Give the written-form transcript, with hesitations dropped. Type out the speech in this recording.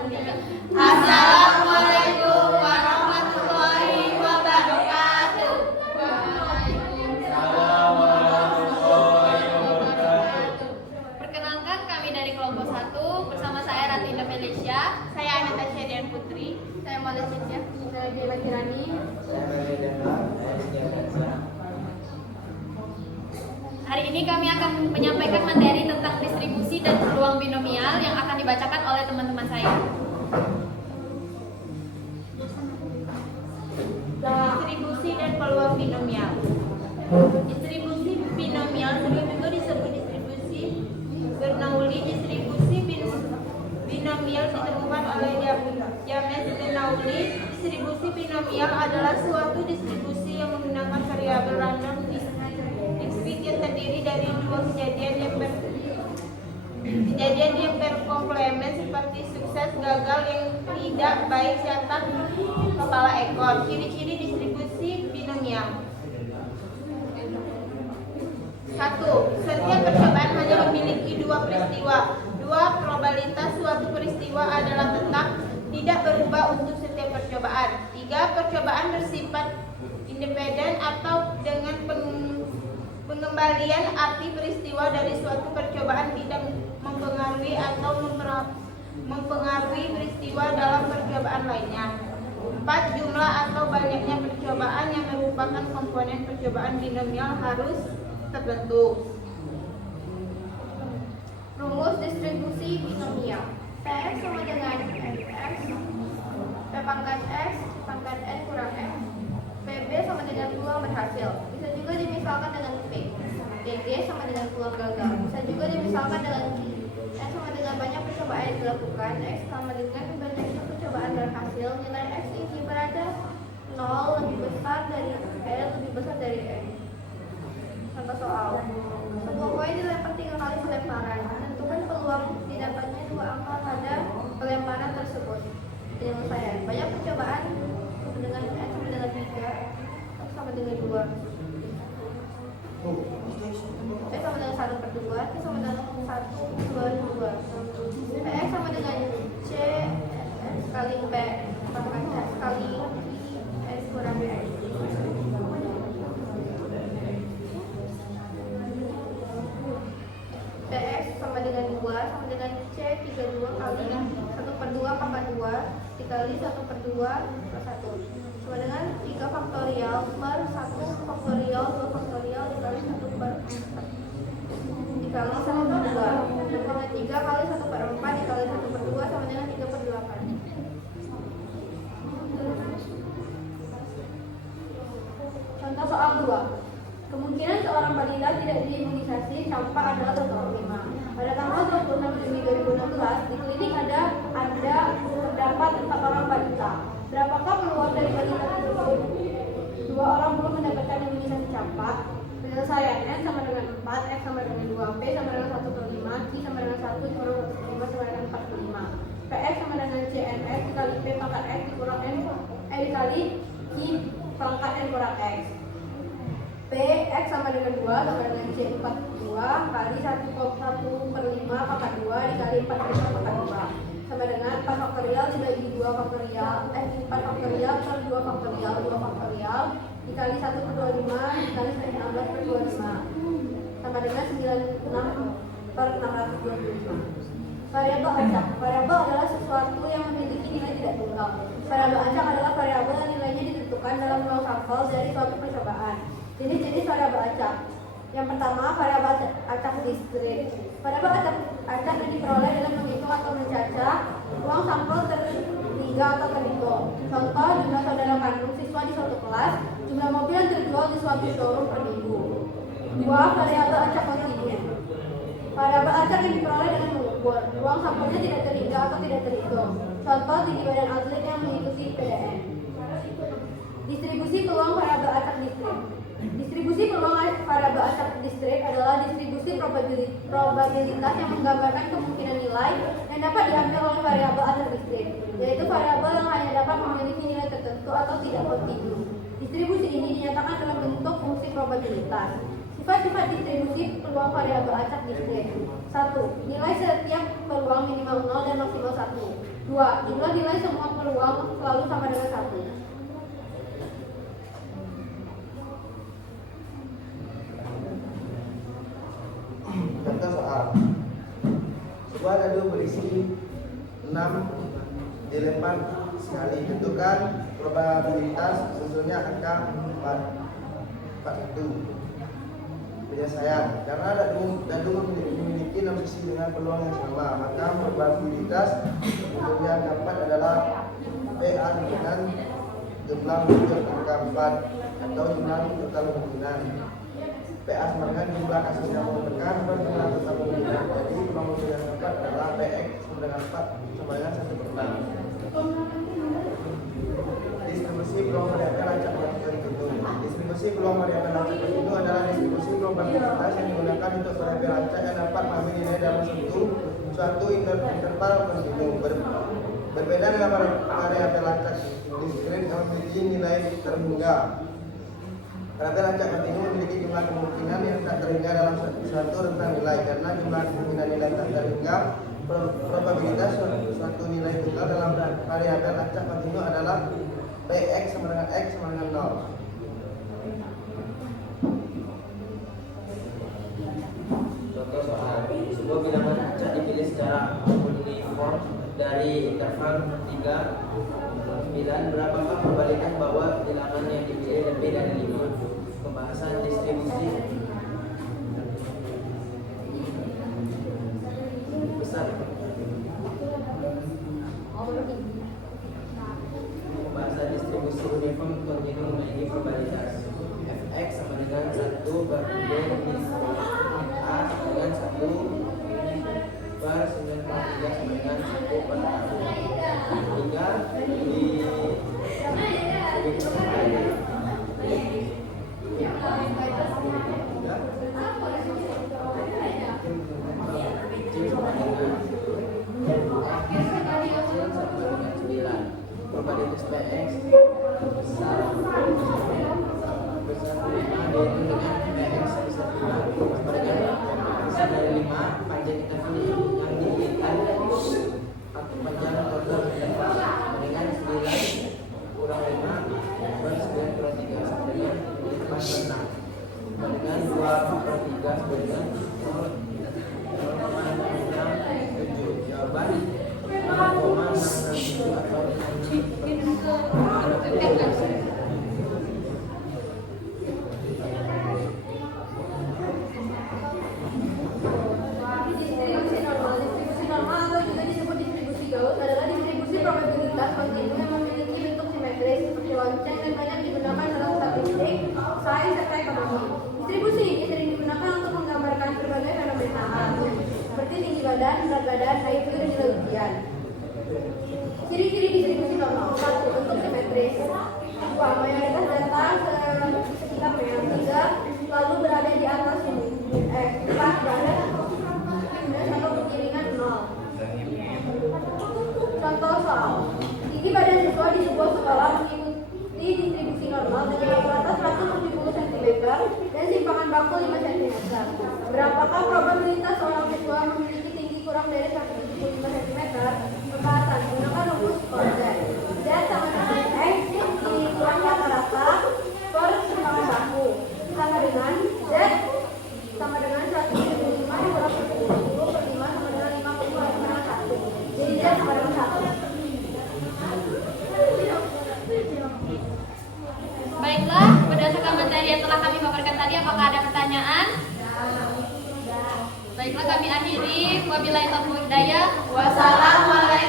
Assalamualaikum warahmatullahi wabarakatuh. Perkenalkan, kami dari kelompok 1 bersama saya Ratinda Felicia, Saya Anastasia Dian Putri. saya Maulia Cynthia, saya Jayla Kirani. Hari ini kami akan menyampaikan materi tentang distribusi dan peluang binomial yang akan dibacakan oleh teman-teman saya. Distribusi dan peluang binomial. Distribusi binomial sering juga disebut distribusi Bernoulli. Distribusi binomial ditemukan oleh James Bernoulli. Distribusi binomial adalah suatu distribusi yang menggunakan variabel random discrete yang terdiri dari dua kejadian yang berkomplement seperti sukses, gagal, yang tidak baik, catat kepala ekor. Ciri-ciri distribusi binomial. 1. Setiap percobaan hanya memiliki dua peristiwa. 2. Probabilitas suatu peristiwa adalah tetap, tidak berubah untuk setiap percobaan. 3. Percobaan bersifat independen atau dengan pengembalian arti peristiwa dari suatu percobaan tidak mempengaruhi atau mempengaruhi peristiwa dalam percobaan lainnya. 4. Jumlah atau banyaknya percobaan yang merupakan komponen percobaan binomial harus terbentuk. Rumus distribusi binomial. Px sama dengan Fx, P pangkat X pangkat N kurang X. PB sama dengan peluang berhasil. Bisa juga dimisalkan dengan P. DG sama dengan peluang gagal. Bisa juga dimisalkan dengan Q. N sama dengan banyak percobaan yang dilakukan. X sama dengan banyaknya percobaan berhasil. Nilai X ini berada 0 lebih besar dari L lebih besar dari N. Contoh soal. Sebuah koin dilempar 3 kali pelemparan. Tentukan peluang didapatnya 2 angka pada pelemparan tersebut. Penyelesaian. Banyak percobaan dengan N sama dengan 3 sama dengan 2. P sama dengan 1/2, T sama dengan 1/2. Px sama dengan C kali P pangkat X kali S kurang X. Px sama dengan 2 sama dengan C 32 kali 1/2 pangkat 2 dikali 1/2 per 1 sama dengan 3 faktorial per 1 faktorial 2 faktorial dikali 1/4 dikali 1/2 sama dengan 3 kali 1/4 dikali 1/2 sama dengan 3/8. Contoh soal 2. Kemungkinan seorang balita tidak diimunisasi campak adalah 1/5. Pada tanggal 26 Juni 2016 di klinik terdapat 4 orang balita. Berapakah peluang dari balita tersebut? 2 orang belum mendapatkan imunisasi campak. Penyelesaian N sama dengan 4, X sama dengan 2, P sama dengan 1/5, Q sama dengan 1, kurang 1/5 sama dengan 4/5. PX sama dengan CNX dikali P pangkat X dikurang N dikali Q pangkat N kurang X. P X sama dengan 2 sama dengan C 42 kali 1/5 pangkat 2 dikali 4/5 pangkat 2 sama dengan 4 faktorial dibagi 2 faktorial 4 faktorial per 2 faktorial 2 faktorial dikali 1/25 dikali 16/25 sama dengan 96/625. Variabel acak. Variabel adalah sesuatu yang memiliki nilai tidak tunggal. Variabel acak adalah variabel yang nilainya ditentukan dalam ruang sampel dari suatu percobaan. Jenis-jenis variabel acak. Yang pertama, variabel acak diskrit. Variabel acak yang diperoleh dengan menghitung atau mencacah ruang sampel tertiga atau terhitung. Contoh, jumlah saudara kandung siswa di suatu kelas, jumlah mobil yang terjual di suatu showroom per minggu. 2. Variabel acak kontinu. Variabel acak yang diperoleh dengan mengukur ruang sampelnya tidak terhingga atau tidak terhitung. Contoh, tinggi badan atlet yang mengikuti PDN. Distribusi peluang variabel acak diskrit. Distribusi peluang variabel acak diskrit adalah distribusi probabilitas yang menggambarkan kemungkinan nilai yang dapat diambil oleh variabel acak diskrit, yaitu variabel yang hanya dapat memiliki nilai tertentu atau tidak kontinu. Distribusi ini dinyatakan dalam bentuk fungsi probabilitas. Sifat-sifat distribusi peluang variabel acak diskrit. 1. Nilai setiap peluang minimal 0 dan maksimal 1. 2. Jumlah nilai semua peluang selalu sama dengan 1. Contoh soal. Sebuah dadu berisi 6 dilempar sekali. Tentukan probabilitas susunnya angka 41. Penyelesaian. Karena dadu memiliki 6 sisi dengan peluang yang sama, maka probabilitas susunnya angka 4 adalah PA dengan jumlah wujud angka 4 atau jumlah total kemungkinan. PA sama dengan jumlah kasus yang menekan per jumlah total kemungkinan. Jadi peluang wujud yang keempat adalah PX sama dengan 4 sama dengan 1/6. Distribusi peluang variabel acak tertentu. Distribusi peluang variabel acak tertentu adalah distribusi probabilitas yang digunakan untuk variabel acak yang dapat mengambil nilai dalam suatu interval kontinu. Berbeda dengan variabel acak diskrit yang memiliki nilai terhingga. Variabel acak kontinu memiliki jumlah kemungkinan yang tak terhingga dalam suatu rentang nilai. Karena jumlah kemungkinan nilai tak terhingga, probabilitas suatu nilai tunggal dalam variabel acak kontinu adalah Px sama dengan X sama dengan 0. Contoh soal. Sebuah bilangan acak dipilih secara uniform dari interval 3 9. Berapakah probabilitas bahwa bilangan yang dipilih lebih dari 5? Pembahasan distribusi besar. Pembahasan distribusi uniform kontinu memiliki probabilitas Fx sama dengan 1 per B min A sama dengan 1 per 9/3 sama dengan 1 per 4. Hingga probabilitas Px besar 5 yaitu dengan Px besar 5 sama dengan besar dari 5 panjang kita pilih yang diinginkan atau panjang total interval dengan 9 kurang 5 per 9 kurang 3 sama dengan 5 per 6 sama dengan 2 per 3 sama dengan 0,667. Jawaban 0,667 atau Distribusi normal atau juga disebut distribusi Gauss adalah distribusi probabilitas kontinu yang memiliki bentuk simetris seperti lonceng dan banyak digunakan dalam statistik, sains, serta ekonomi. Distribusi ini sering digunakan untuk menggambarkan berbagai fenomena seperti tinggi badan, berat badan, IQ, dan nilai ujian. Ciri-ciri distribusi normal. 1. Bentuk simetris. 2. Mayoritas data sekitar merah. 3. Selalu berada di atas ini. 4. Berada atau berkiringan 0. Contoh soal. Tinggi badan siswa di sebuah sekolah mengikuti distribusi normal dengan rata-rata 170 cm dan simpangan baku 5 cm. Berapakah probabilitas seorang siswa memiliki tinggi kurang dari 175 cm? Pembahasan gunakan rumus Korzai. Z sama dengan X kurang rata-rata per simpangan baku sama dengan Z sama dengan 175 dikurang 10 per 5 sama dengan 50 sama dengan 1. Jadi Z sama dengan 1. Baiklah, berdasarkan materi yang telah kami paparkan tadi, apakah ada pertanyaan? Baiklah, kami akhiri. Wabillahi taufiq wal hidayah. Wassalamualaikum